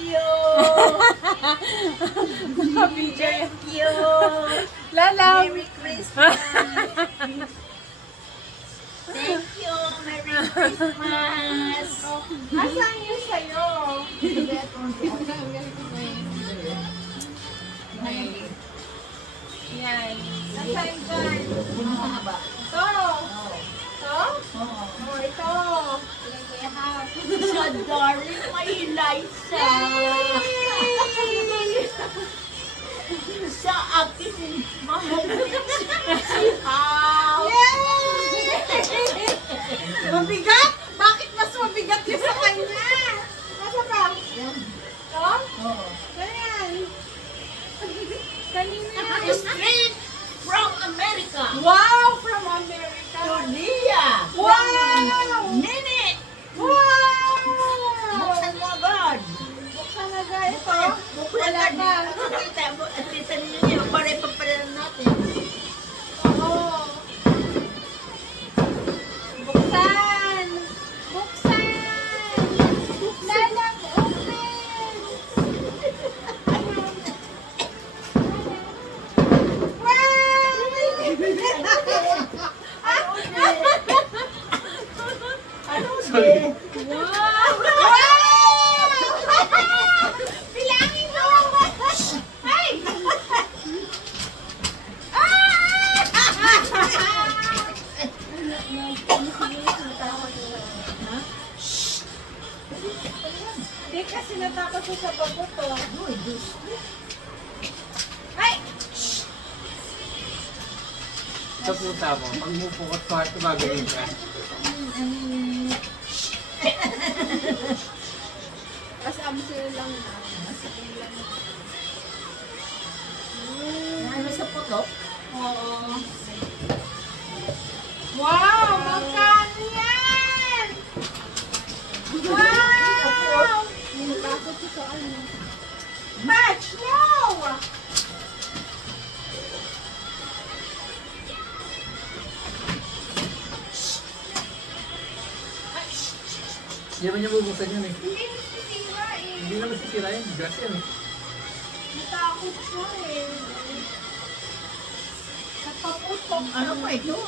you! Thank you! Lalaw. Merry Christmas! Thank you! Merry Christmas! Asan yung sa'yo? Yan. Asan dyan? Ito. Ito? Oh, ito. Sa darling, may Liza! Sa akin, mahal si Hao! Mabigat? Bakit mas mabigat yung sa kanya? Nasa ba? Ito? Ayan. Kanina. Straight from America! Wow! From America. Korea! Wow! Nene! Wow! Buksan mo agad! Buksan na guys. Ito. Buksan Wala agad! pa. Tita ninyo niya, pare-pare natin. Oo. Buksan! Buksan! Lalang, open! Sorry. Wow! Bilangin mo! Ay! Hindi kasi natakot ko sa babuto. Ay! Sa puta mo, pag mupo ka sa kwarto, gagawin ka. Kasama sila lang na. Ano sa putok? Oo. Wow! Magkano yan? Wow! Takot ko sa ano. Match! No! Hindi naman niya bubuksan yun eh. Hindi mo sisira eh. Hindi naman sisira yun. Gas yan eh. Natakot ko eh. Napaputok. Ano pa ito?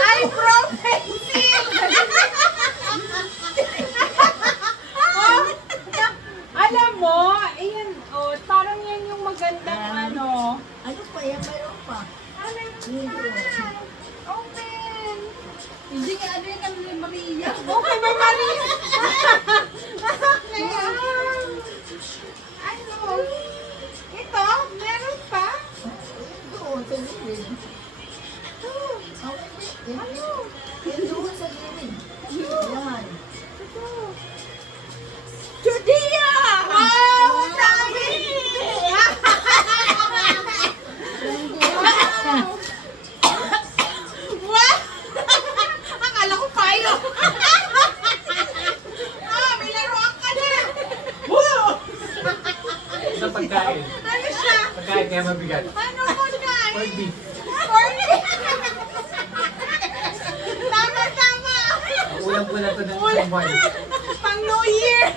Ay, bro, pencil! Oh, alam mo, ayan, oh, parang yan yung magandang ano. Ano pa yan? Mayroon pa. Ano yung open? Hindi nga ano yung kami ni Maria. Okay, may Maria. Wow. Ano? Ito, meron pa? Doon sa gilid. Ano? Yan doon sa gilid. Yan. Ito. Judea! Wow, dami! Wow! Akala ko payo. May laruan ka na. Wow! Sa pagkain. Ano siya? Pagkain kaya mabigat. Ano po siya? Pork beef. Corny. Tama. Ulam ko na ito ng isang buwan. Pang New Year.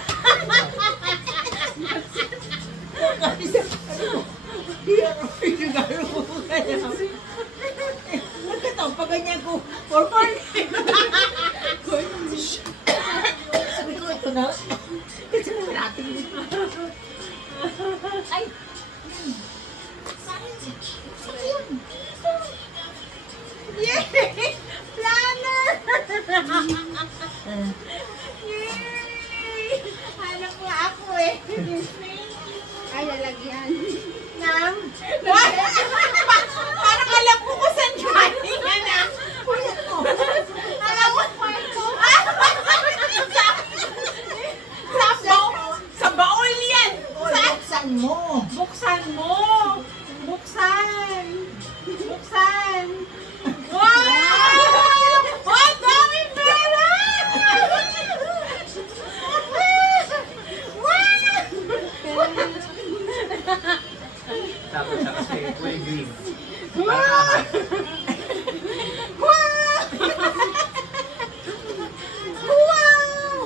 Nagkataon pa ganyan ko. For Sabi ko ito na. Kasi naman natin. Ay! Saan yun? Yay! Planner! Yay! Hanap nga ako eh. Ay, lalagyan. Nam? What? Parang alam ko kung saan galing yan ah. Alam mo? Sa baul yan! Buksan mo. Buksan mo! Buksan! Buksan! Wow! Ang dami pera! Tapos siya kasi kulay green. Parang ahas.